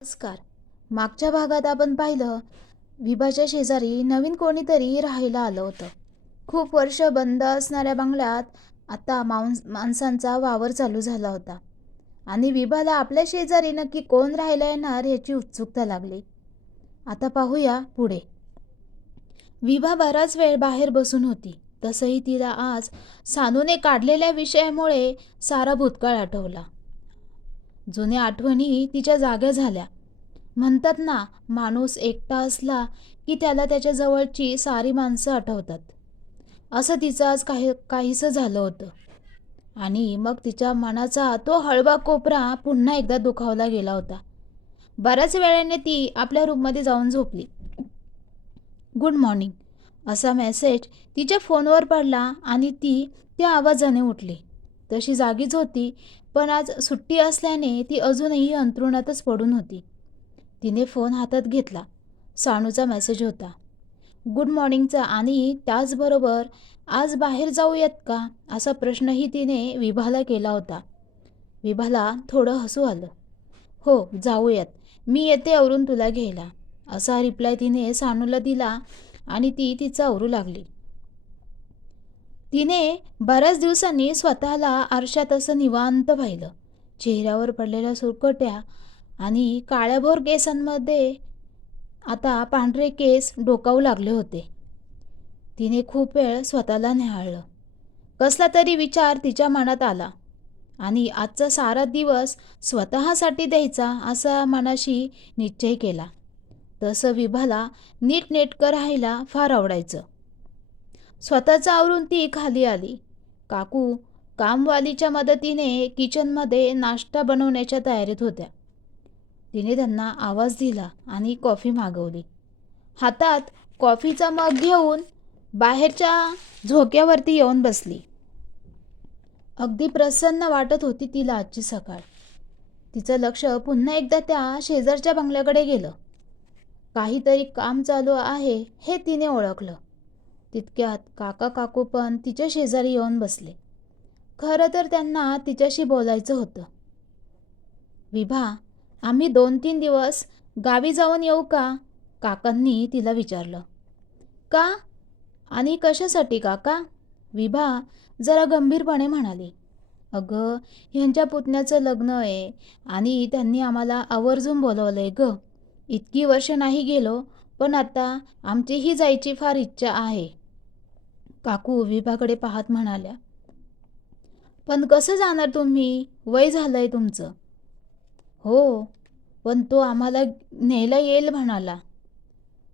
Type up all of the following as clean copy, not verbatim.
नमस्कार. मागच्या भागात आपण पाहिलं, विभाच्या शेजारी नवीन कोणीतरी राहायला आलं होतं. खूप वर्ष बंद असणाऱ्या बंगल्यात आता माणसांचा वावर चालू झाला होता आणि विभाला आपल्या शेजारी नक्की कोण राहायला येणार याची उत्सुकता लागली. आता पाहूया पुढे. विभा बराच वेळ बाहेर बसून होती. तसंही तिला आज सानूने काढलेल्या विषयामुळे सारा भूतकाळ आठवला. जुन्या आठवणी तिच्या जाग्या झाल्या. म्हणतात ना, माणूस एकटा असला की त्याला त्याच्या जवळची सारी माणसं आठवतात. असं तिचं आज काहीसं झालं होतं. आणि मग तिच्या मनाचा तो हळवा कोपरा पुन्हा एकदा दुखावला गेला होता. बऱ्याच वेळाने ती आपल्या रूममध्ये जाऊन झोपली. गुड मॉर्निंग असा मेसेज तिच्या फोनवर पडला आणि ती त्या आवाजाने उठली. तशी जागीच होती, पण आज सुट्टी असल्याने ती अजूनही अंथरुणातच पडून होती. तिने फोन हातात घेतला. सानूचा मेसेज होता. गुड मॉर्निंगचा आणि त्याचबरोबर आज बाहेर जाऊयात का असा प्रश्नही तिने विभाला केला होता. विभाला थोडं हसू आलं. हो जाऊयात, मी येते आवरून तुला घ्यायला असा रिप्लाय तिने सानूला दिला आणि ती तिचं आवरू लागली. तिने बऱ्याच दिवसांनी स्वतःला आरशात असं निवांत पाहिलं. चेहऱ्यावर पडलेल्या सुरकुत्या आणि काळ्याभोर केसांमध्ये आता पांढरे केस डोकावू लागले होते. तिने खूप वेळ स्वतःला निहाळलं. कसला तरी विचार तिच्या मनात आला आणि आजचा सारा दिवस स्वतःसाठी द्यायचा असा मनाशी निश्चय केला. तसं विभाला नीटनेटकं राहायला फार आवडायचं. स्वतःचं आवरून ती खाली आली. काकू कामवालीच्या मदतीने किचनमध्ये नाश्ता बनवण्याच्या तयारीत होत्या. तिने त्यांना आवाज दिला आणि कॉफी मागवली. हातात कॉफीचा मग घेऊन बाहेरच्या झोक्यावरती येऊन बसली. अगदी प्रसन्न वाटत होती तिला आजची सकाळ. तिचं लक्ष पुन्हा एकदा त्या शेजारच्या बंगल्याकडे गेलं. काहीतरी काम चालू आहे हे तिने ओळखलं. तितक्यात काका काकू पण तिच्या शेजारी येऊन बसले. खरं तर त्यांना तिच्याशी बोलायचं होतं. विभा, आम्ही 2-3 दिवस गावी जाऊन येऊ का? काकांनी तिला विचारलं. का आणि कशासाठी काका? विभा जरा गंभीरपणे म्हणाली. अगं, ह्यांच्या पुतण्याचं लग्न आहे आणि त्यांनी आम्हाला आवर्जून बोलवलंय ग. इतकी वर्ष नाही गेलो, पण आता आमचीही जायची फार इच्छा आहे. काकू विभाकडे पाहत म्हणाल्या. पण कसं जाणार तुम्ही? वय झालंय तुमचं. हो, पण तो आम्हाला न्यायला येईल म्हणाला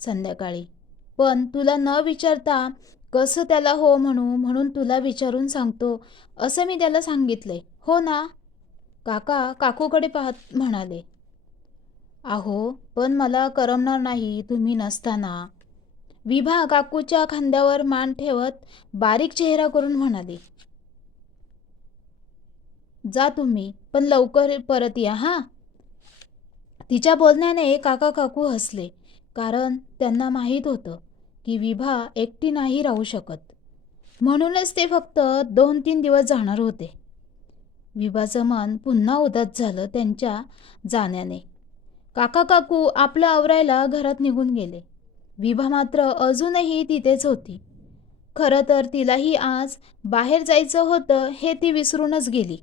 संध्याकाळी. पण तुला न विचारता कसं त्याला हो म्हणून तुला विचारून सांगतो असं मी त्याला सांगितलंय. हो ना? काका काकूकडे पाहत म्हणाले. अहो, पण मला करमणार नाही तुम्ही नसताना. विभा काकूच्या खांद्यावर मान ठेवत बारीक चेहरा करून म्हणाली. जा तुम्ही, पण लवकर परत या हा. तिच्या बोलण्याने काका काकू हसले, कारण त्यांना माहीत होतं की विभा एकटी नाही राहू शकत. म्हणूनच ते फक्त 2-3 दिवस जाणार होते. विभाचं मन पुन्हा उदास झालं त्यांच्या जाण्याने. काका काकू आपलं आवरायला घरात निघून गेले. विभा मात्र अजूनही तिथेच होती. खरं तर तिलाही आज बाहेर जायचं होतं हे ती विसरूनच गेली.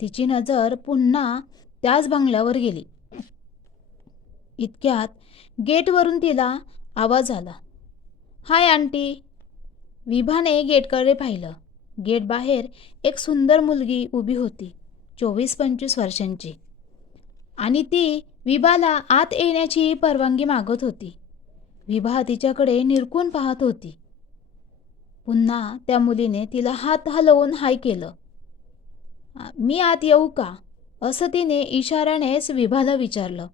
तिची नजर पुन्हा त्याच बंगल्यावर गेली. इतक्यात गेटवरून तिला आवाज आला. Hi aunty. विभाने गेटकडे पाहिलं. गेट बाहेर एक सुंदर मुलगी उभी होती, 24-25 वर्षांची, आणि ती विभाला आत येण्याची परवानगी मागत होती. विभा तिच्याकडे निरखून पाहत होती. पुन्हा त्या मुलीने तिला हात हलवून हाय केलं. मी आत येऊ का असं तिने इशाऱ्यानेच विभाला विचारलं.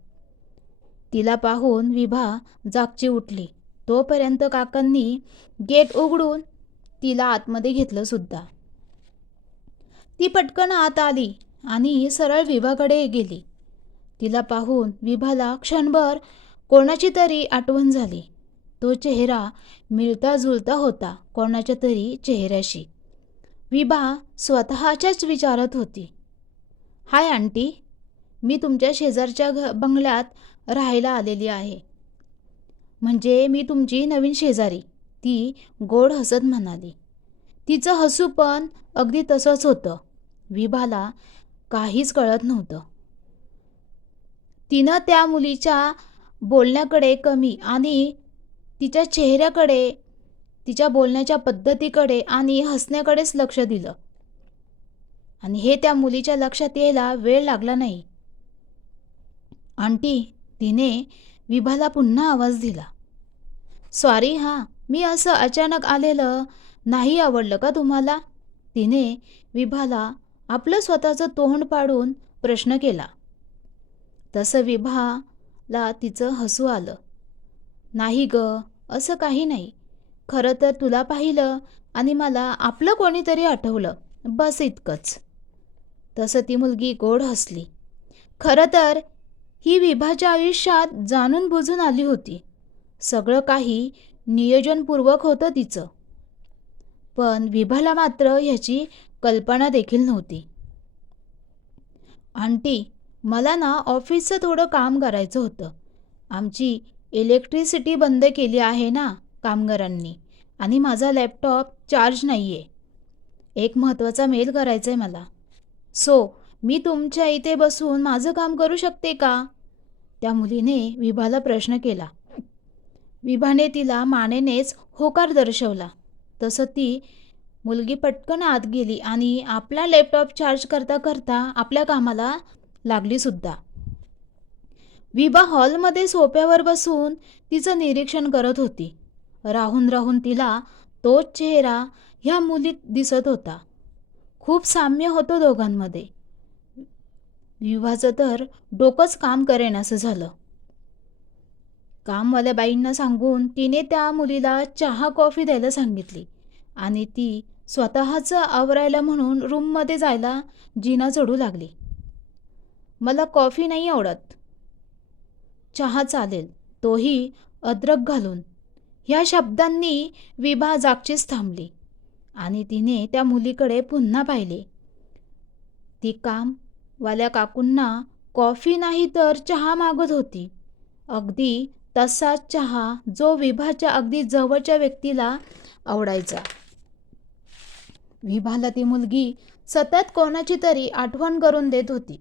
तिला पाहून विभा जागची उठली. तोपर्यंत काकांनी गेट उघडून तिला आतमध्ये घेतलं सुद्धा. ती पटकन आत आली आणि सरळ विभाकडे गेली. तिला पाहून विभाला क्षणभर कोणाची तरी आठवण झाली. तो चेहरा मिळता जुळता होता कोणाच्या तरी चेहऱ्याशी. विभा स्वतःच्याच विचारत होती. Hi aunty. मी तुमच्या शेजारच्या बंगल्यात राहायला आलेली आहे. म्हणजे मी तुमची नवीन शेजारी, ती गोड हसत म्हणाली. तिचं हसू पण अगदी तसंच होतं. विभाला काहीच कळत नव्हतं. तिनं त्या मुलीच्या बोलण्याकडे कमी आणि तिच्या चेहऱ्याकडे, तिच्या बोलण्याच्या पद्धतीकडे आणि हसण्याकडेच लक्ष दिलं. आणि हे त्या मुलीच्या लक्षात यायला वेळ लागला नाही. आंटी, तिने विभाला पुन्हा आवाज दिला. सॉरी हां, मी असं अचानक आलेलं नाही आवडलं का तुम्हाला? तिने विभाला आपलं स्वतःचं तोंड पाडून प्रश्न केला. तसं विभाला तिचं हसू आलं. नाही ग, असं काही नाही. खरं तर तुला पाहिलं आणि मला आपलं कोणीतरी आठवलं, बस इतकंच. तसं ती मुलगी गोड हसली. खरं तर ही विभाच्या आयुष्यात जाणून बुजून आली होती. सगळं काही नियोजनपूर्वक होतं तिचं. पण विभाला मात्र ह्याची कल्पना देखील नव्हती. आंटी, मला ना ऑफिसचं थोडं काम करायचं होतं. आमची इलेक्ट्रिसिटी बंद केली आहे ना कामगारांनी, आणि माझा लॅपटॉप चार्ज नाही आहे. एक महत्त्वाचा मेल करायचा आहे मला. सो मी तुमच्या इथे बसून माझं काम करू शकते का? त्या मुलीने विभाला प्रश्न केला. विभाने तिला मानेनेच होकार दर्शवला. तसं ती मुलगी पटकन आत गेली आणि आपला लॅपटॉप चार्ज करता करता आपल्या कामाला लागली सुद्धा. विभा हॉलमध्ये सोफ्यावर बसून तिचं निरीक्षण करत होती. राहून राहून तिला तोच चेहरा ह्या मुलीत दिसत होता. खूप साम्य होतं दोघांमध्ये. विभाचं तर डोकंच काम करेनासं झालं. कामवाल्या बाईंना सांगून तिने त्या मुलीला चहा कॉफी द्यायला सांगितली आणि ती स्वतःचं आवरायला म्हणून रूममध्ये जायला जिना चढू लागली. मला कॉफी नाही आवडत, चहा चालेल, तोही अद्रक घालून. ह्या शब्दांनी विभा जागचीच थांबली आणि तिने त्या मुलीकडे पुन्हा पाहिले. ती कामवाल्या काकूंना कॉफी नाही तर चहा मागत होती. अगदी तसाच चहा जो विभाच्या अगदी जवळच्या व्यक्तीला आवडायचा. विभाला ती मुलगी सतत कोणाची तरी आठवण करून देत होती.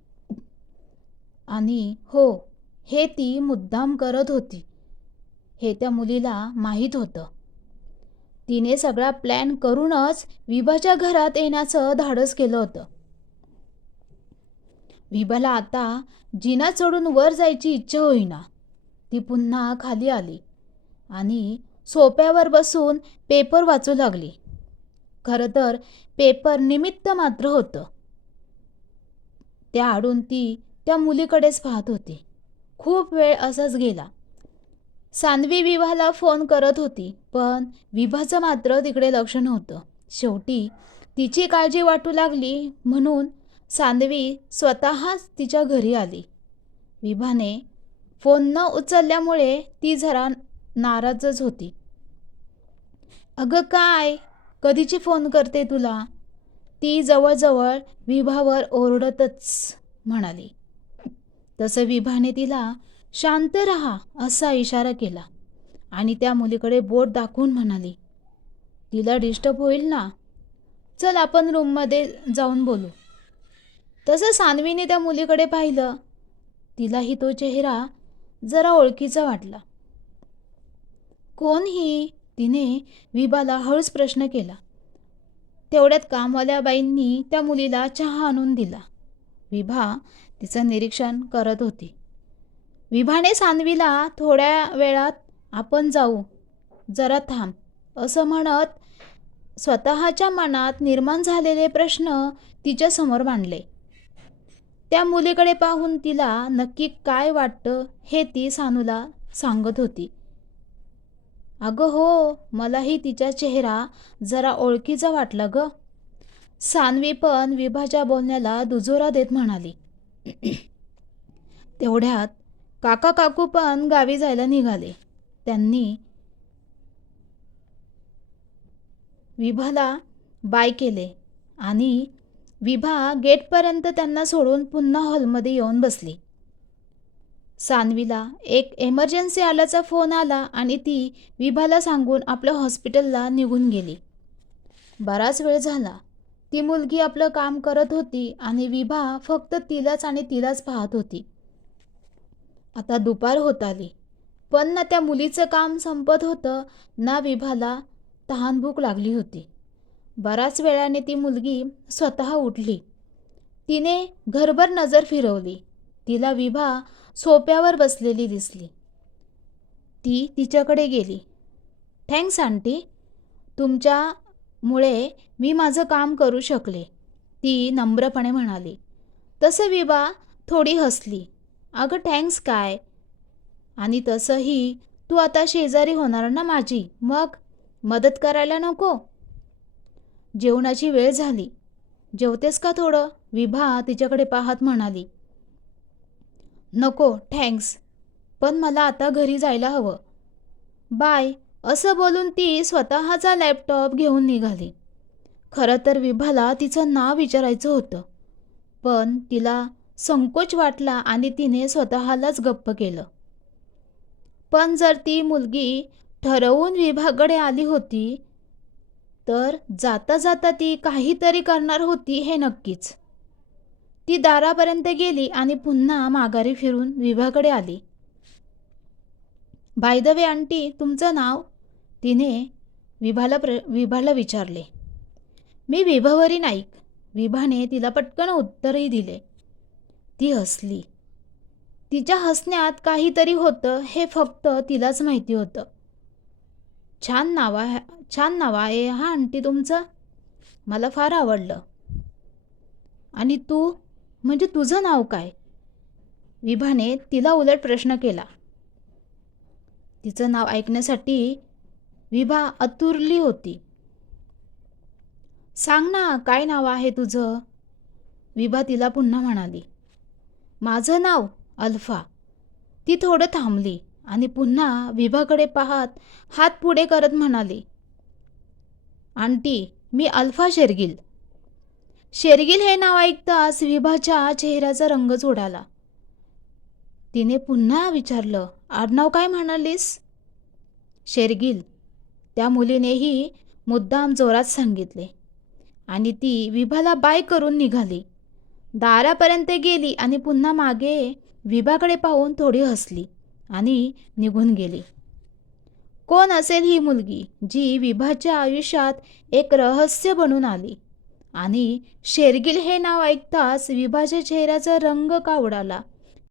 आणि हो, हे ती मुद्दाम करत होती हे त्या मुलीला माहीत होतं. तिने सगळा प्लॅन करूनच विभाच्या घरात येण्याचं धाडस केलं होतं. विभाला आता जिना चढून वर जायची इच्छा होईना. ती पुन्हा खाली आली आणि सोफ्यावर बसून पेपर वाचू लागली. खरं तर पेपर निमित्त मात्र होतं. त्या आडून ती त्या मुलीकडेच पाहत होती. खूप वेळ असाच गेला. सान्वी विभाला फोन करत होती, पण विभाचं मात्र तिकडे लक्ष नव्हतं. शेवटी तिची काळजी वाटू लागली म्हणून सान्वी स्वतःच तिच्या घरी आली. विभाने फोन न उचलल्यामुळे ती जरा नाराजच होती. अगं काय, कधीची फोन करते तुला? ती जवळजवळ विभावर ओरडतच म्हणाली. तसं विभाने तिला शांत रहा असा इशारा केला आणि त्या मुलीकडे बोट दाखवून म्हणाली, तिला डिस्टर्ब होईल ना, चल आपण रूममध्ये जाऊन बोलू. तसं सान्वीने त्या मुलीकडे पाहिलं. तिलाही तो चेहरा जरा ओळखीचा वाटला. कोण ही? तिने विभाला हळूच प्रश्न केला. तेवढ्यात कामवाल्या बाईंनी त्या मुलीला चहा आणून दिला. विभा तिचं निरीक्षण करत होती. विभाने सान्वीला थोड्या वेळात आपण जाऊ, जरा थांब असं म्हणत स्वतःच्या मनात निर्माण झालेले प्रश्न तिच्यासमोर मांडले. त्या मुलीकडे पाहून तिला नक्की काय वाटतं हे ती सानूला सांगत होती. अगं हो, मलाही तिचा चेहरा जरा ओळखीचा वाटला ग. सान्वी पण विभाच्या बोलण्याला दुजोरा देत म्हणाली. तेवढ्यात काका काकू पण गावी जायला निघाले. त्यांनी विभाला बाय केले आणि विभा गेटपर्यंत त्यांना सोडून पुन्हा हॉलमध्ये येऊन बसली. सान्वीला एक एमर्जन्सी आल्याचा फोन आला आणि ती विभाला सांगून आपल्या हॉस्पिटलला निघून गेली. बराच वेळ झाला. ती मुलगी आपलं काम करत होती आणि विभा फक्त तिलाच आणि तिलाच पाहत होती. आता दुपार होत आली, पण ना त्या मुलीचं काम संपत होतं ना विभाला तहानभूक लागली होती. बराच वेळाने ती मुलगी स्वतः उठली. तिने घरभर नजर फिरवली. तिला विभा सोफ्यावर बसलेली दिसली. ती तिच्याकडे गेली. थँक्स आंटी, तुमच्यामुळे मी माझं काम करू शकले, ती नम्रपणे म्हणाली. तसं विभा थोडी हसली. अगं थँक्स काय, आणि तसंही तू आता शेजारी होणार ना माझी, मग मदत करायला नको? जेवणाची वेळ झाली, जेवतेस का थोडं? विभा तिच्याकडे पाहत म्हणाली. नको थँक्स, पण मला आता घरी जायला हवं, बाय. असं बोलून ती स्वतःचा लॅपटॉप घेऊन निघाली. खरं तर विभाला तिचं नाव विचारायचं होतं, पण तिला संकोच वाटला आणि तिने स्वतःलाच गप्प केलं. पण जर ती मुलगी ठरवून विभाकडे आली होती तर जाता जाता ती काहीतरी करणार होती हे नक्कीच. ती दारापर्यंत गेली आणि पुन्हा माघारी फिरून विभाकडे आली. बाय द वे आंटी, तुमचं नाव? तिने विभाला विचारले. मी विभावरी नाईक. विभाने तिला पटकन उत्तरही दिले. ती हसली. तिच्या हसण्यात काहीतरी होतं हे फक्त तिलाच माहिती होतं. छान नाव आहे हा आंटी तुमचं, मला फार आवडलं. आणि तू, म्हणजे तुझं नाव काय? विभाने तिला उलट प्रश्न केला. तिचं नाव ऐकण्यासाठी विभा आतुरली होती. सांग ना, काय नाव आहे तुझं? विभा तिला पुन्हा म्हणाली. माझं नाव अल्फा. ती थोडं थांबली आणि पुन्हा विभाकडे पाहत हात पुढे करत म्हणाली. आंटी, मी अल्फा शेरगिल. शेरगिल हे नाव ऐकताच विभाच्या चेहऱ्याचा रंगच उडाला. तिने पुन्हा विचारलं, आडनाव काय म्हणालीस? शेरगिल. त्या मुलीनेही मुद्दाम जोरात सांगितले आणि ती विभाला बाय करून निघाली. दारापर्यंत गेली आणि पुन्हा मागे विभाकडे पाहून थोडी हसली आणि निघून गेली. कोण असेल ही मुलगी जी विभाच्या आयुष्यात एक रहस्य बनून आली? आणि शेरगिल हे नाव ऐकताच विभाच्या चेहऱ्याचा रंग का उडाला